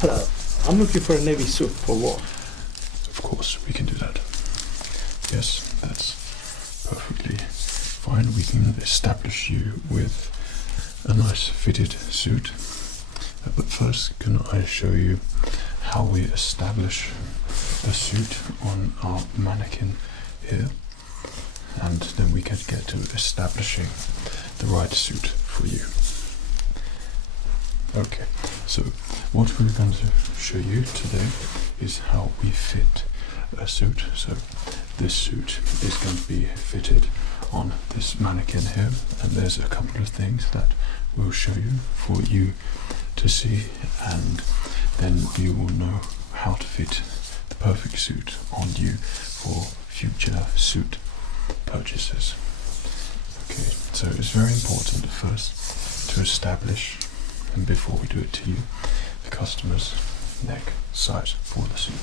Hello, I'm looking for a navy suit for war. Of course, we can do that. Yes, that's perfectly fine. We can establish you with a nice fitted suit. But first, can I show you how we establish a suit on our mannequin here? And then we can get to establishing the right suit for you. Okay, so what we're going to show you today is how we fit a suit. So this suit is going to be fitted on this mannequin here, and there's a couple of things that we'll show you for you to see, and then you will know how to fit the perfect suit on you for future suit purchases. Okay, so it's very important first to establish, and before we do it to you, the customer's neck size for the suit.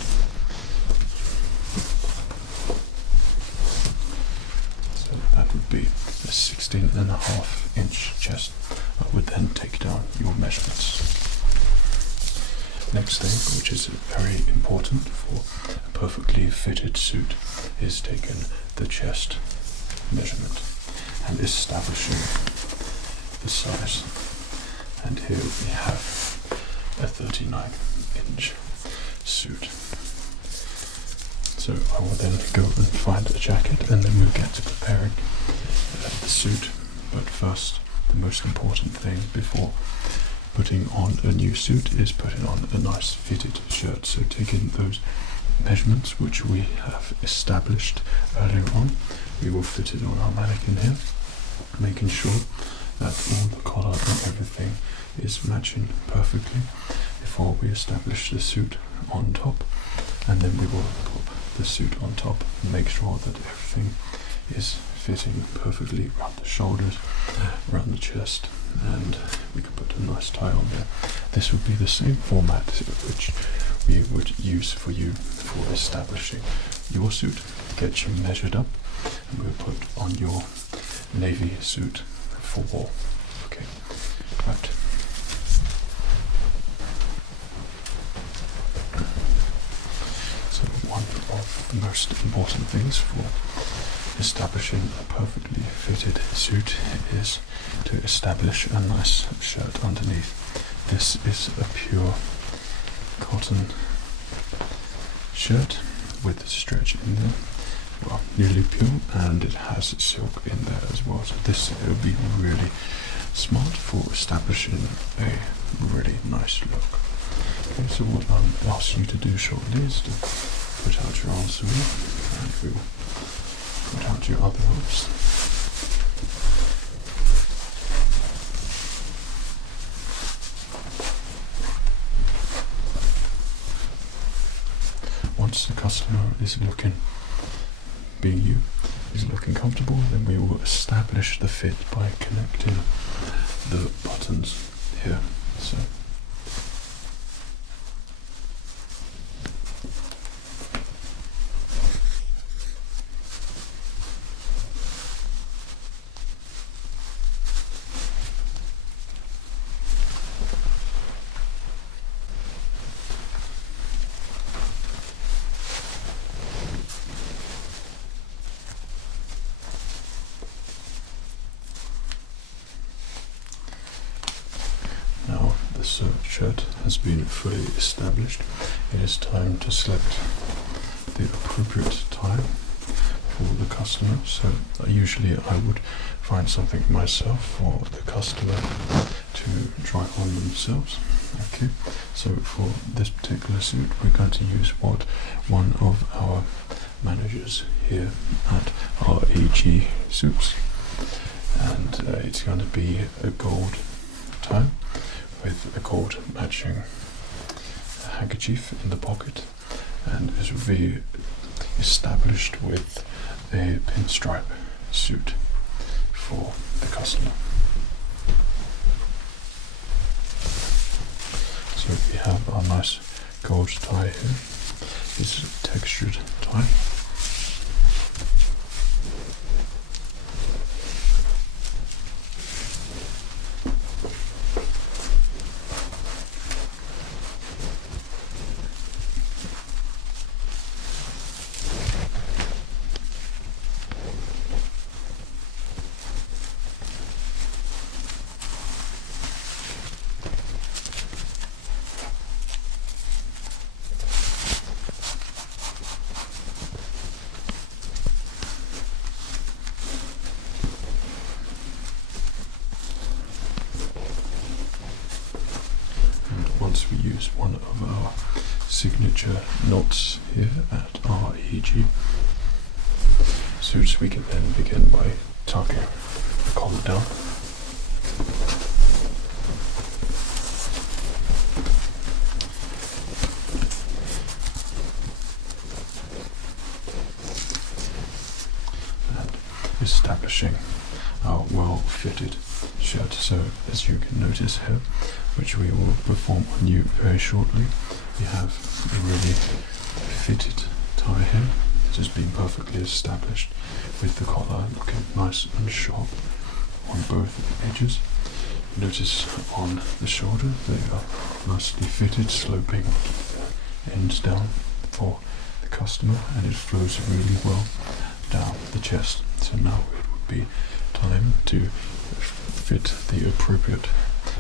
So that would be a 16.5-inch chest. I would then take down your measurements. Next thing, which is very important for a perfectly fitted suit, is taking the chest measurement and establishing the size. And here we have a 39-inch suit. So I will then go and find a jacket, and then we'll get to preparing the suit. But first, the most important thing before putting on a new suit is putting on a nice fitted shirt. So taking those measurements which we have established earlier on, we will fit it on our mannequin here, making sure that all the collar and everything is matching perfectly before we establish the suit on top, and then we will put the suit on top and make sure that everything is fitting perfectly around the shoulders, around the chest, and we can put a nice tie on there. This would be the same format which we would use for you for establishing your suit. Get you measured up, and we'll put on your navy suit for war. Okay, right. So one of the most important things for establishing a perfectly fitted suit is to establish a nice shirt underneath. This is a pure cotton shirt with stretch in there. Well, nearly pure, and it has silk in there as well. So this will be really smart for establishing a really nice look. Okay, so what I'll ask you to do shortly is to put out your arms for me, and we'll put out your other arms. Once the customer is looking, being you, is looking comfortable, then we will establish the fit by connecting the buttons here. So shirt has been fully established. It is time to select the appropriate tie for the customer. So usually I would find something myself for the customer to try on themselves. Okay, so for this particular suit we're going to use what one of our managers here at our AG Suits, and it's going to be a gold tie with a gold matching handkerchief in the pocket, and it will be established with a pinstripe suit for the customer. So we have our nice gold tie here. It's a textured tie. is one of our signature knots here at REG suits. We can then begin by tucking the collar down. And establishing our well-fitted shirt. So as you can notice here, which we will perform on you very shortly, we have a really fitted tie here. It has been perfectly established with the collar looking nice and sharp on both edges. Notice on the shoulder they are nicely fitted, sloping ends down for the customer, and it flows really well down the chest. So now it would be time to fit the appropriate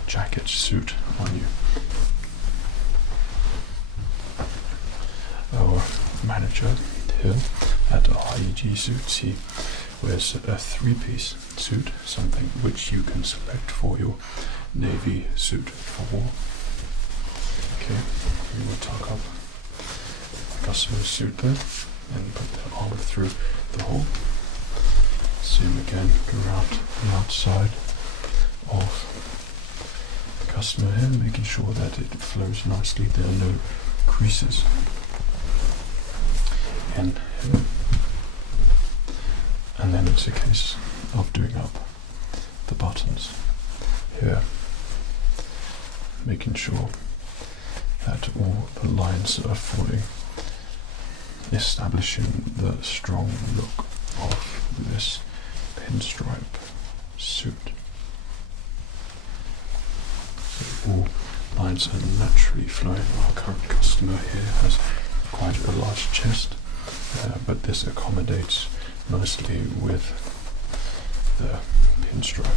jacket suit on you. Our manager here at REG Suits, he wears a three-piece suit, something which you can select for your navy suit for war. Okay, we will tuck up the customer's suit there and put the arm through the hole. Zoom again around the outside of the customer here, making sure that it flows nicely. There are no creases in here. And then it's a case of doing up the buttons here, making sure that all the lines are falling, establishing the strong look of this pinstripe suit. So all lines are naturally flowing. Our current customer here has quite a large chest, but this accommodates nicely with the pinstripe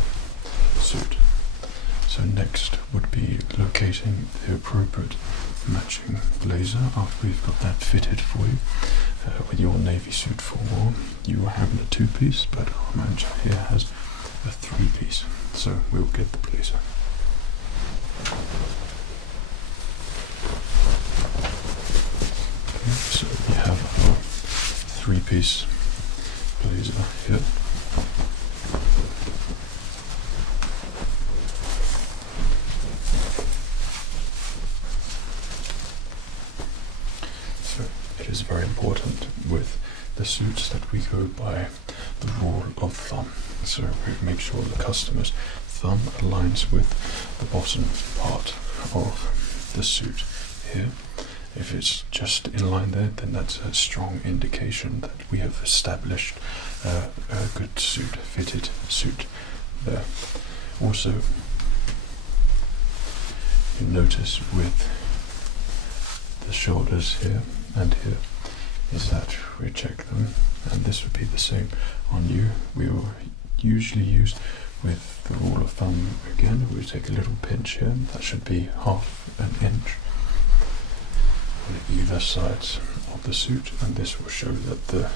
suit. So next would be locating the appropriate matching blazer. After we've got that fitted for you with your navy suit for war, you are having a two-piece, but our manager here has a three-piece. So we'll get the blazer. Okay, so we have our three-piece blazer here. So it is very important with the suits that we go by the rule of thumb. So we make sure the customer's thumb aligns with the bottom part of the suit here. If it's just in line there, then that's a strong indication that we have established a good suit, fitted suit there. Also, you notice with the shoulders here and here is that we check them, and this would be the same on you. We will usually use with the rule of thumb again. We take a little pinch here, that should be half an inch on either sides of the suit, and this will show that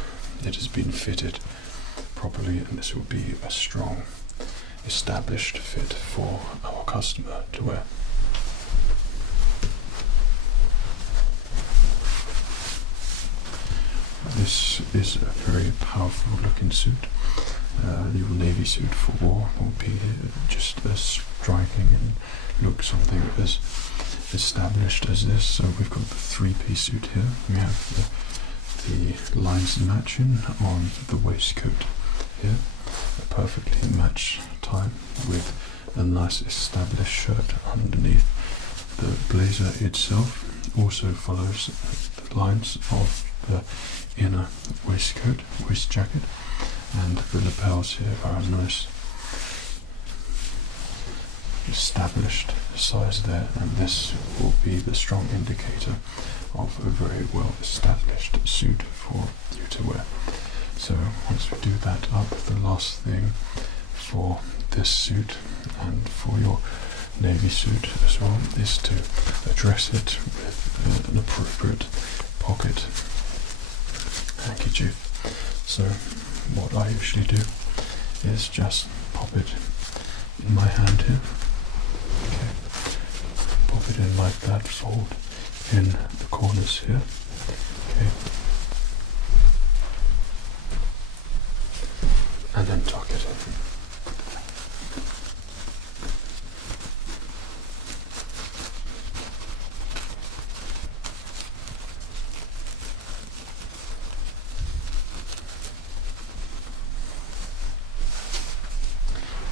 it has been fitted properly, and this will be a strong established fit for our customer to wear. This is a very powerful looking suit. Your navy suit for war will be just as striking and look something as established as this. So we've got the three-piece suit here. We have the lines matching on the waistcoat here, a perfectly matched tie with a nice established shirt underneath. The blazer itself also follows the lines of the inner waistcoat, waist jacket, and the lapels here are a nice established size there, and this will be the strong indicator of a very well established suit for you to wear. So once we do that up, the last thing for this suit and for your navy suit as well is to address it with an appropriate pocket handkerchief. So what I usually do is just pop it in my hand here. Okay. Pop pop it in like that, fold in the corners here. Okay. And then tuck it in.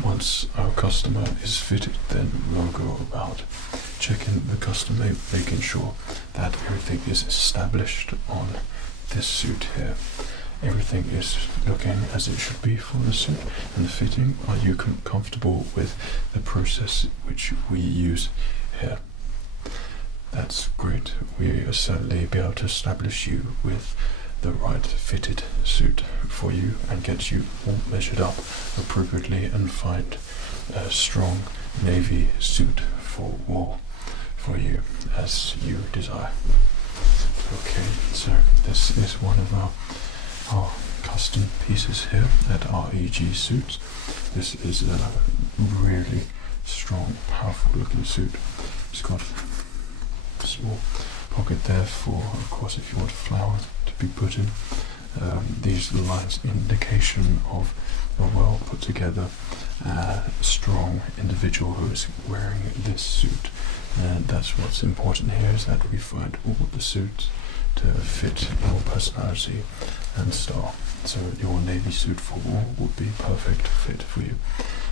Once our customer is fitted, then we'll go about checking the customer, making sure that everything is established on this suit here. Everything is looking as it should be for the suit and the fitting. Are you comfortable with the process which we use here? That's great. We will certainly be able to establish you with the right fitted suit for you and get you all measured up appropriately and find a strong navy suit for war for you as you desire. Okay, so this is one of our custom pieces here at REG Suits. This is a really strong, powerful looking suit. It's got a small pocket there for, of course, if you want a flower to be put in. These are the lines, indication of a well put together, strong individual who is wearing this suit. And that's what's important here, is that we find all the suits to fit your personality and style. So your navy suit for war would be perfect fit for you.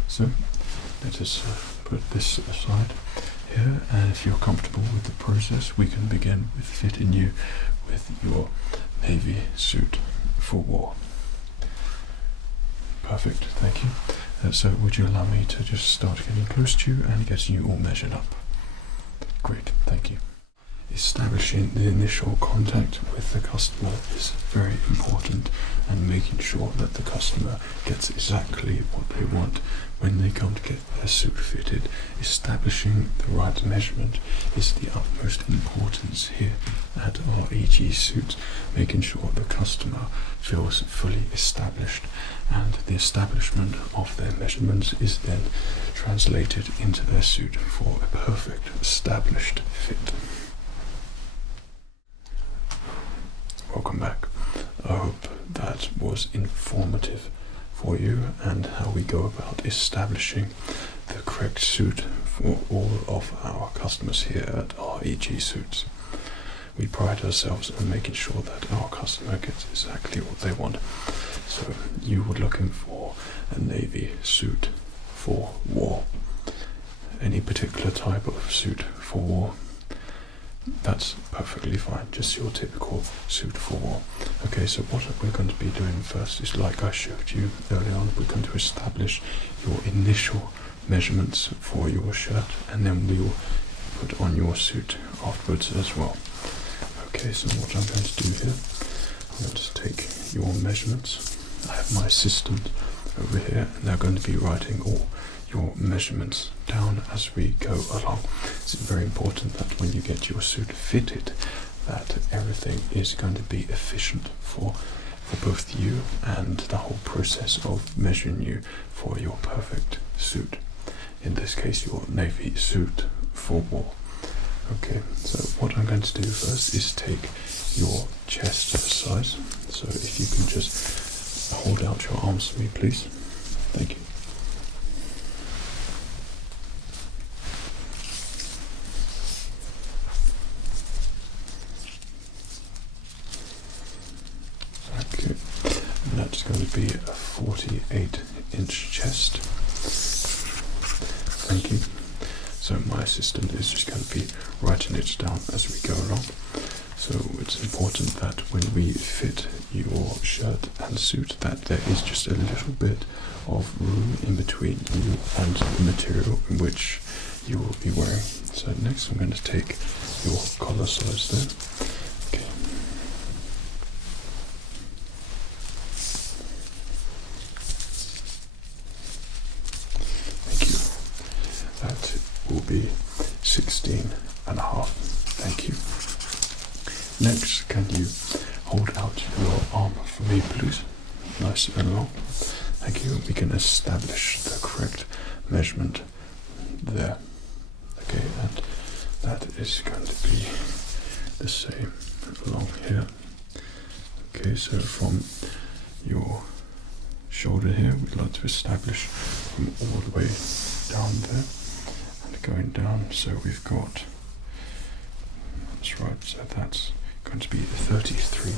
So let us put this aside here, and if you're comfortable with the process, we can begin with fitting you with your navy suit for war. Perfect, thank you. So would you allow me to just start getting close to you and getting you all measured up? Great, thank you. Establishing the initial contact with the customer is very important, and making sure that the customer gets exactly what they want when they come to get their suit fitted. Establishing the right measurement is the utmost importance here at REG Suits, making sure the customer feels fully established, and the establishment of their measurements is then translated into their suit for a perfect established fit. Welcome back. I hope that was informative for you, and how we go about establishing the correct suit for all of our customers here at REG Suits. We pride ourselves on making sure that our customer gets exactly what they want. So you were looking for a navy suit for war. Any particular type of suit for war? That's perfectly fine, just your typical suit for war. Okay, so what we're going to be doing first is, like I showed you earlier on, we're going to establish your initial measurements for your shirt, and then we will put on your suit afterwards as well. Okay, so what I'm going to do here, I'm going to take your measurements. I have my assistant over here, and they're going to be writing all your measurements down as we go along. It's very important that when you get your suit fitted, that everything is going to be efficient for both you and the whole process of measuring you for your perfect suit. In this case, your navy suit for war. Okay, so what I'm going to do first is take your chest size. So if you can just hold out your arms for me, please. Thank you. Okay, and that's going to be a 48-inch chest. Thank you. So my assistant is just going to be writing it down as we go along. So it's important that when we fit your shirt and suit, that there is just a little bit of room in between you and the material in which you will be wearing. So next I'm going to take your collar size there. Okay. Thank you. That will be 16.5. Thank you. Next, can you hold out your arm for me, please? Nice and long. Thank you. We can establish the correct measurement there. Okay, and that is going to be the same along here. Okay, so from your shoulder here, we'd like to establish from all the way down there and going down. So we've got, that's right, so that's going to be 33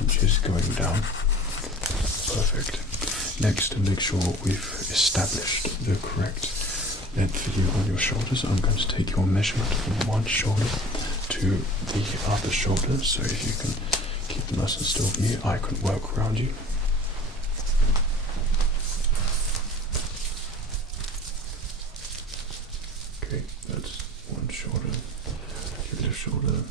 inches going down. Perfect. Next, to make sure we've established the correct length for you on your shoulders, I'm going to take your measurement from one shoulder to the other shoulder. So if you can keep the nice and still with me, I can work around you. Okay, that's one shoulder, the other shoulder.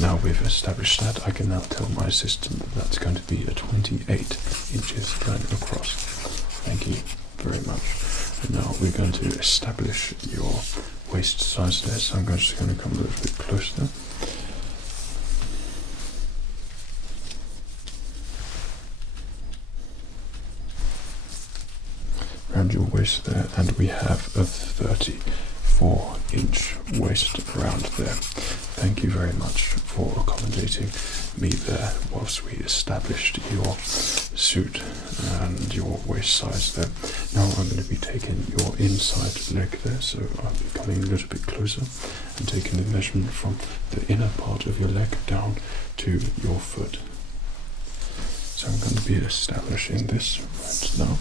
Now we've established that, I can now tell my assistant that that's going to be a 28 inches going across. Thank you very much. And now we're going to establish your waist size there, so I'm just going to come a little bit closer. Around your waist there, and we have a 34-inch waist around there. Thank you very much for accommodating me there whilst we established your suit and your waist size there. Now I'm going to be taking your inside leg there, so I'll be coming a little bit closer and taking the measurement from the inner part of your leg down to your foot. So I'm going to be establishing this right now.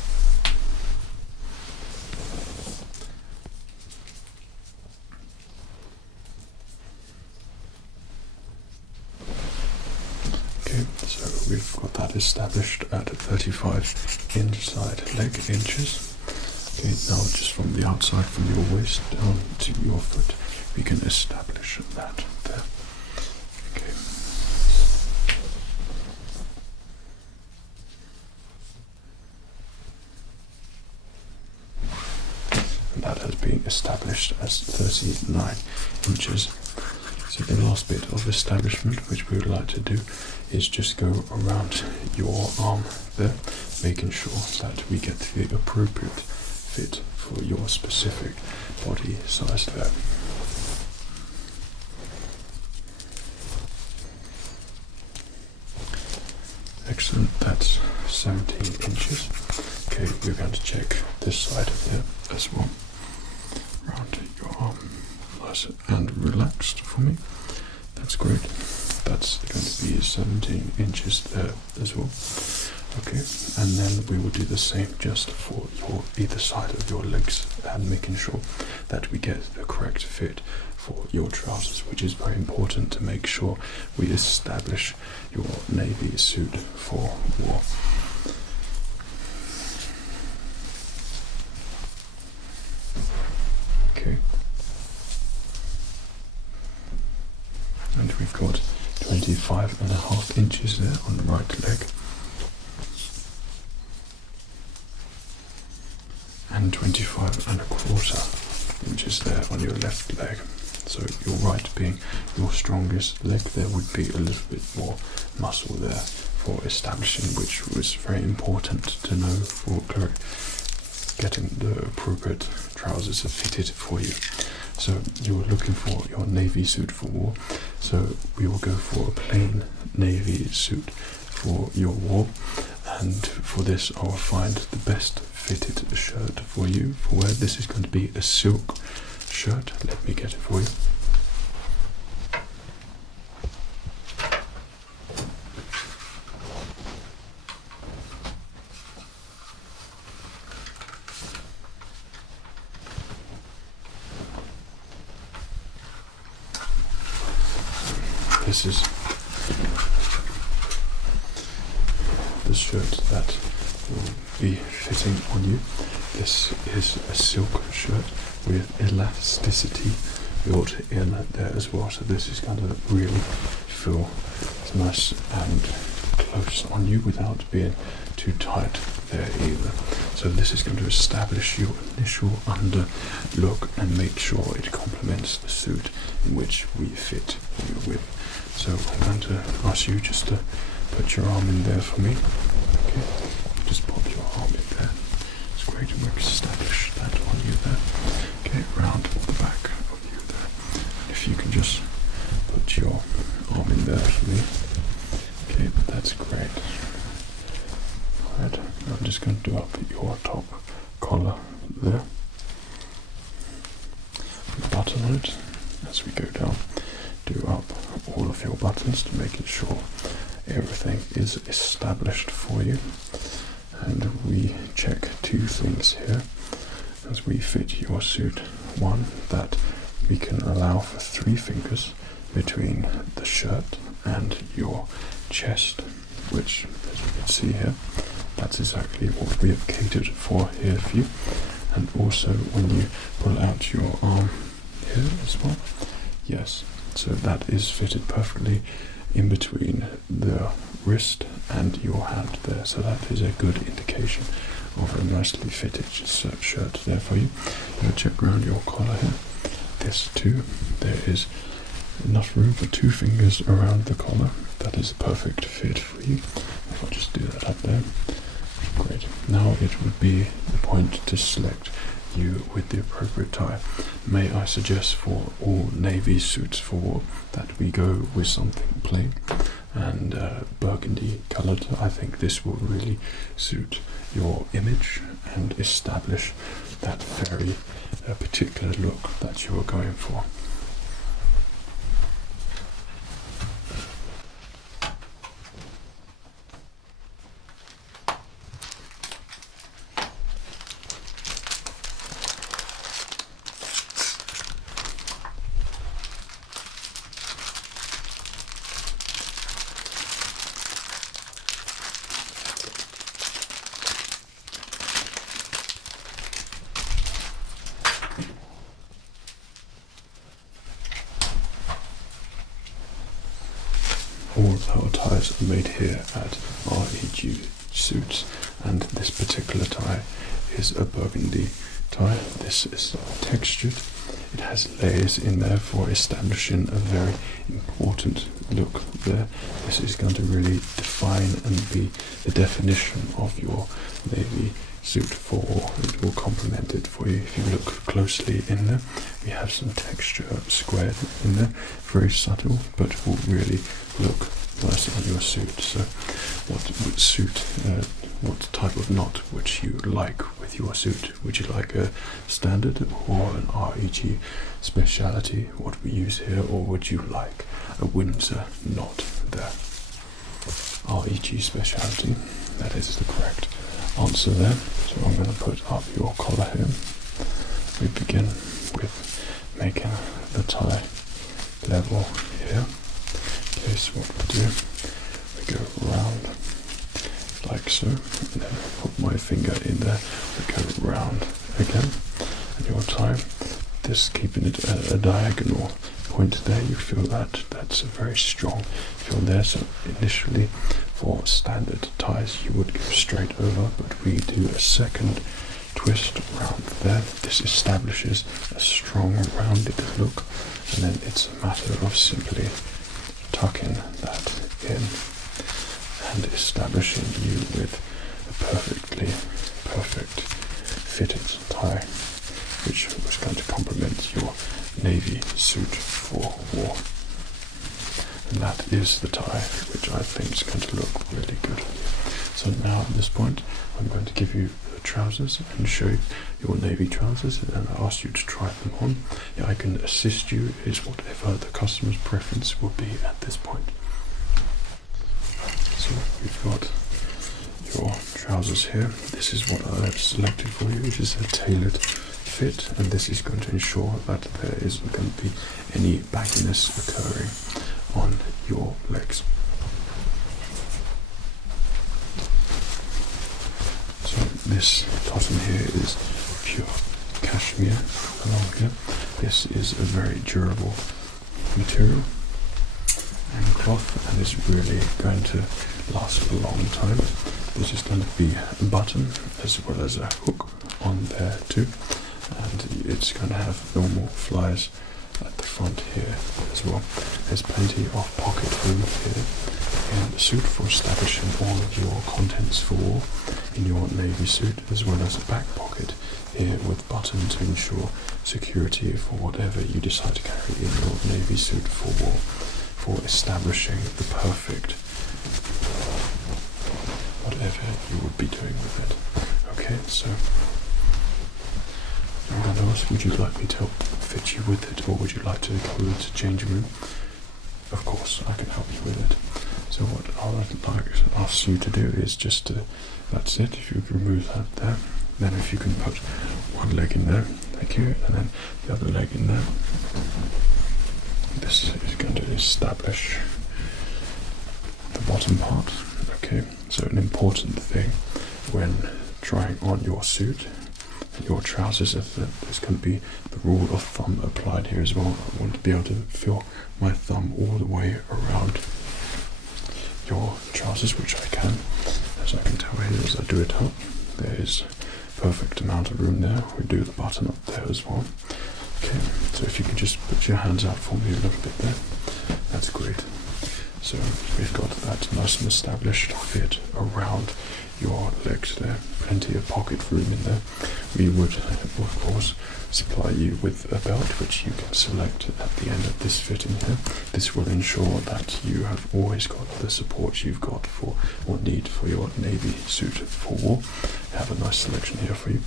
So we've got that established at 35 inside leg inches. Okay, now just from the outside, from your waist down to your foot, we can establish that there. Okay. And that has been established as 39 inches. So the last bit of establishment which we would like to do is just go around your arm there, making sure that we get the appropriate fit for your specific body size there. Excellent, that's 17 inches. Okay, we're going to check this side here as well. Around your arm, nice and relaxed for me. That's great. That's going to be 17 inches there as well. Okay, and then we will do the same just for your either side of your legs, and making sure that we get the correct fit for your trousers, which is very important to make sure we establish your navy suit for war. Okay. And we've got 25.5 inches there on the right leg, and 25.25 inches there on your left leg. So your right being your strongest leg, there would be a little bit more muscle there for establishing, which was very important to know for getting the appropriate trousers fitted for you. So you're looking for your navy suit for war, so we will go for a plain navy suit for your war, and for this I will find the best fitted shirt for you for wear. This is going to be a silk shirt. Let me get it for you. This is the shirt that will be fitting on you. This is a silk shirt with elasticity built in there as well, so this is going to really feel nice and close on you without being too tight there either. So this is going to establish your initial under look and make sure it complements the suit in which we fit you with. So I'm going to ask you just to put your arm in there for me. Okay, just pop your arm in there. It's great, and we'll establish that on you there. Okay, round the back of you there. And if you can just put your arm in there for me. Okay, that's great. Alright, I'm just going to do up your top collar there. Button on it as we go down. Do up all of your buttons to making sure everything is established for you. And we check two things here as we fit your suit. One, that we can allow for 3 fingers between the shirt and your chest, which, as you can see here, that's exactly what we have catered for here for you. And also when you pull out your arm here as well, yes, so that is fitted perfectly in between the wrist and your hand there, so that is a good indication of a nicely fitted shirt there for you. Now check around your collar here. This too, there is enough room for 2 fingers around the collar. That is a perfect fit for you. If I just do that up there. Great. Now it would be the point to select you with the appropriate tie. May I suggest for all navy suits for that we go with something plain and burgundy coloured. I think this will really suit your image and establish that very particular look that you are going for. All our ties are made here at REG Suits, and this particular tie is a burgundy tie. This is textured. It has layers in there for establishing a very important look there. This is going to really define and be the definition of your navy suit for all. It will complement it for you. If you look closely in there, we have some texture squared in there, very subtle, but will really look nice on your suit. So what would suit, what type of knot would you like with your suit? Would you like a standard or an REG speciality, what we use here, or would you like a Windsor knot there? REG speciality, that is the correct answer there. So I'm going to put up your collar here. We begin with making the tie level here. Okay, so what we do, we go round like so, and then put my finger in there, we go round again, and your tie, this keeping it a diagonal point there, you feel that that's a very strong feel there. So initially for standard ties you would go straight over, but we do a second twist round there. This establishes a strong rounded look, and then it's a matter of simply tucking that in and establishing you with a perfect fitted tie, which was going to complement your navy suit for war. And that is the tie which I think is going to look really good. So now at this point I'm going to give you the trousers and show you your navy trousers, and I ask you to try them on. Yeah, I can assist you is whatever the customer's preference will be at this point. So we've got your trousers here. This is what I have selected for you. It is a tailored fit, and this is going to ensure that there isn't going to be any bagginess occurring on your legs. So this cotton here is pure cashmere along here. This is a very durable material and cloth, and is really going to last a long time. This is going to be a button as well as a hook on there too, and it's going to have normal flies at the front here as well. There's plenty of pocket room here in the suit for establishing all of your contents for war in your navy suit, as well as a back pocket here with button to ensure security for whatever you decide to carry in your navy suit for war, for establishing the perfect whatever you would be doing with it. Okay, so I'm going to ask, would you like me to help fit you with it, or would you like to go to change room? Of course, I can help you with it. So what I would like to ask you to do is just to, that's it, if you could remove that there, then if you can put one leg in there, thank you, and then the other leg in there. This is going to establish the bottom part. Okay, so an important thing when trying on your suit and your trousers is that there's going to be the rule of thumb applied here as well. I want to be able to feel my thumb all the way around your trousers, which I can, as I can tell here as I do it up. There is a perfect amount of room there. We do the button up there as well. Okay, so if you can just put your hands out for me a little bit there, that's great. So we've got that nice and established fit around your legs there. Plenty of pocket room in there. We would, of course, supply you with a belt which you can select at the end of this fitting here. This will ensure that you have always got the support you've got for or need for your navy suit for war. I have a nice selection here for you.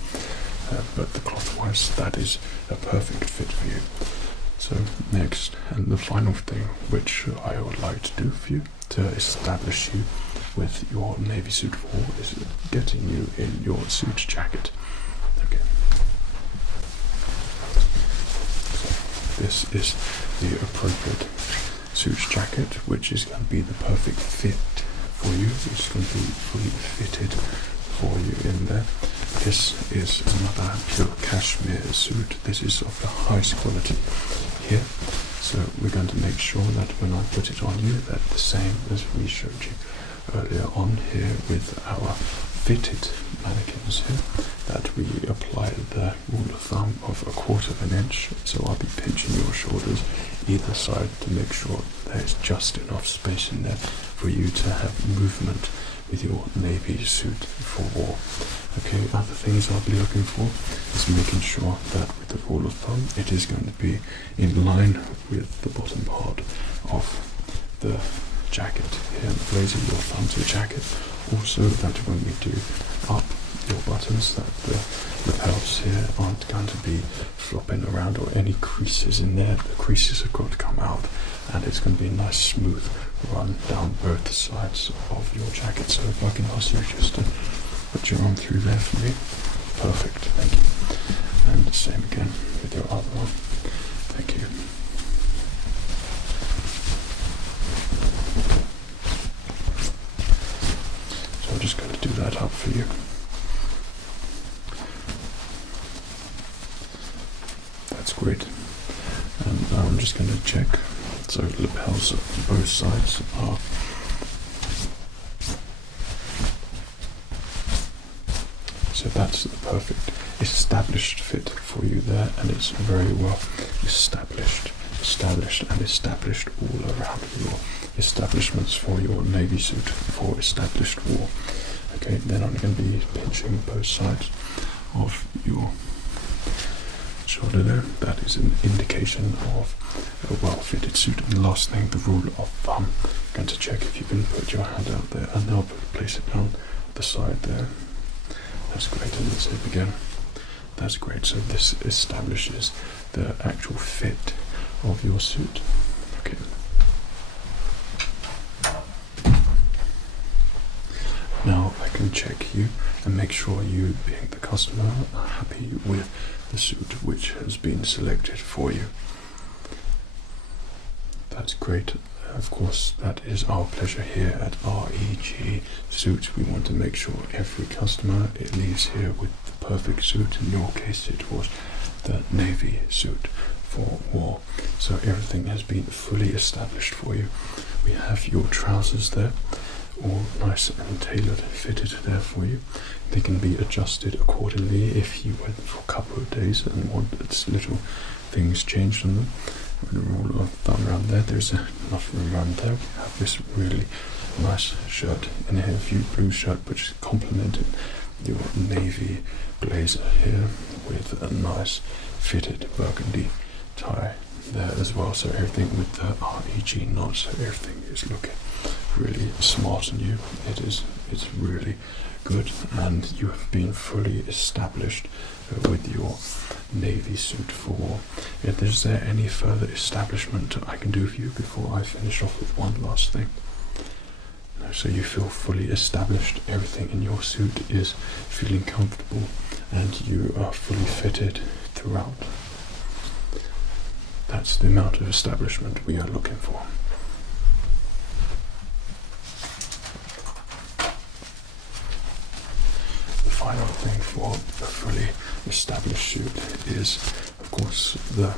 But the cloth-wise, that is a perfect fit for you. So next, and the final thing which I would like to do for you to establish you with your navy suit for war is getting you in your suit jacket. Okay. So this is the appropriate suit jacket, which is going to be the perfect fit for you. It's going to be fully fitted for you in there. This is another pure cashmere suit. This is of the highest quality here. So we're going to make sure that when I put it on you, that the same as we showed you earlier on here with our fitted mannequins here, that we apply the rule of thumb of 1/4 of an inch. So I'll be pinching your shoulders either side to make sure there's just enough space in there for you to have movement with your navy suit for war. Okay, other things I'll be looking for is making sure that with the rule of thumb it is going to be in line with the bottom part of the jacket here, the blazer, your thumb to the jacket. Also that when we do up your buttons, that the lapels here aren't going to be flopping around or any creases in there. The creases have got to come out and it's going to be a nice smooth run down both sides of your jacket. So if I can ask you just to put your arm through there for me. Perfect, thank you. And the same again with your other one. Thank you. So I'm just going to do that up for you. That's great. And I'm just going to check. So lapels on both sides are so that's the perfect established fit for you there, and it's very well established all around your establishments for your navy suit for established war. Okay, then I'm going to be pinching both sides of your shoulder there. That is an indication of a well-fitted suit. And the last thing, the rule of thumb. I'm going to check if you can put your hand out there and I'll place it down the side there. That's great, and the same again. That's great. So this establishes the actual fit of your suit. Okay. Now I can check you and make sure you, being the customer, are happy with the suit which has been selected for you. That's great. Of course, that is our pleasure here at REG Suits. We want to make sure every customer leaves here with the perfect suit. In your case, it was the navy suit for war. So everything has been fully established for you. We have your trousers there, all nice and tailored, fitted there for you. They can be adjusted accordingly if you went for a couple of days and wanted little things changed on them. When we roll our thumb around there, there's enough room around there. We have this really nice shirt in here, a few blue shirt, which is complementing your navy blazer here with a nice fitted burgundy tie there as well. So everything with the REG knots, so everything is looking really smart on you. It's really good, and you have been fully established with your navy suit for war. Is there any further establishment I can do for you before I finish off with one last thing? No, so you feel fully established, everything in your suit is feeling comfortable, and you are fully fitted throughout. That's the amount of establishment we are looking for. The final thing for a fully established suit is, of course, the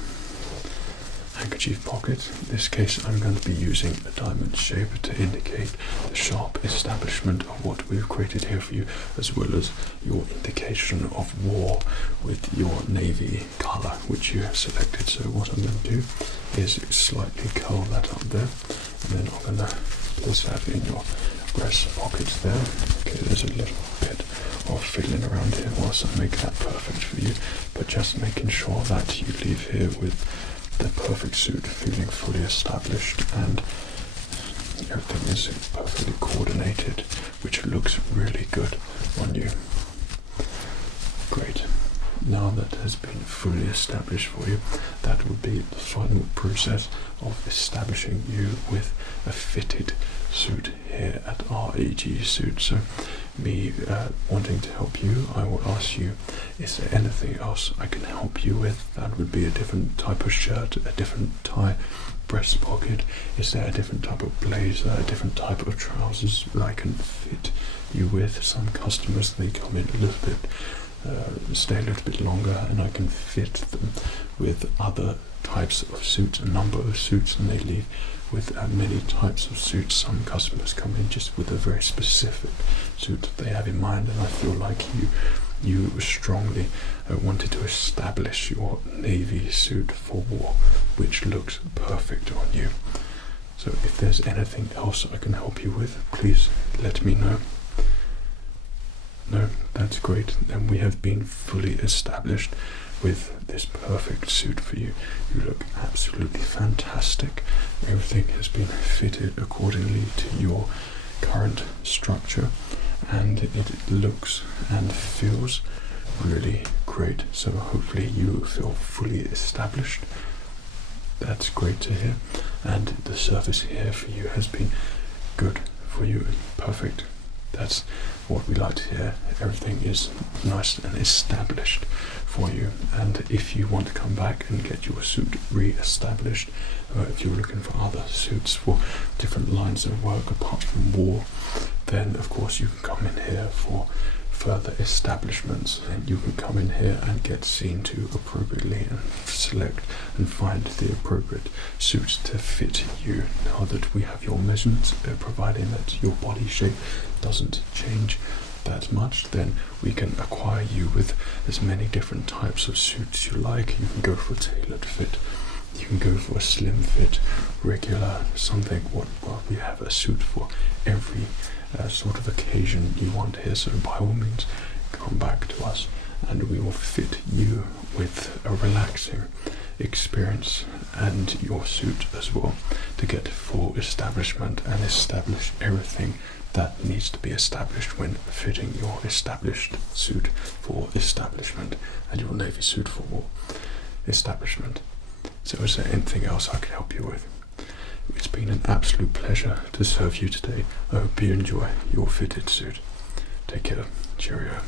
handkerchief pocket. In this case, I'm going to be using a diamond shape to indicate the sharp establishment of what we've created here for you, as well as your indication of war with your navy colour which you have selected. So what I'm going to do is slightly curl that up there, and then I'm going to place that in your breast pocket there. Okay, there's a little bit of fiddling around here whilst I make that perfect for you, but just making sure that you leave here with the perfect suit, feeling fully established, and everything is perfectly coordinated, which looks really good on you. Great. Now that has been fully established for you, that would be the final process of establishing you with a fitted suit here at REG Suit. So me wanting to help you, I will ask you, is there anything else I can help you with? That would be a different type of shirt, a different tie, breast pocket. Is there a different type of blazer, a different type of trousers that I can fit you with? Some customers, they come in a little bit, stay a little bit longer, and I can fit them with other types of suits, a number of suits, and they leave with many types of suits. Some customers come in just with a very specific suit that they have in mind, and I feel like you strongly wanted to establish your navy suit for war, which looks perfect on you. So if there's anything else I can help you with, please let me know. No, that's great. Then we have been fully established with this perfect suit for you. You look absolutely fantastic. Everything has been fitted accordingly to your current structure, and it looks and feels really great. So hopefully you feel fully established. That's great to hear. And the surface here for you has been good for you, perfect. That's what we like to hear. Everything is nice and established for you. And if you want to come back and get your suit re-established, if you're looking for other suits for different lines of work apart from war, then of course you can come in here for further establishments, and you can come in here and get seen to appropriately and select and find the appropriate suit to fit you. Now that we have your measurements, providing that your body shape doesn't change that much, then we can acquire you with as many different types of suits you like. You can go for a tailored fit, you can go for a slim fit, regular, something. Well, we have a suit for every sort of occasion you want here. So by all means, come back to us and we will fit you with a relaxing experience and your suit as well, to get full establishment and establish everything that needs to be established when fitting your established suit for establishment and your navy suit for war establishment. So is there anything else I can help you with? It's been an absolute pleasure to serve you today. I hope you enjoy your fitted suit. Take care. Cheerio.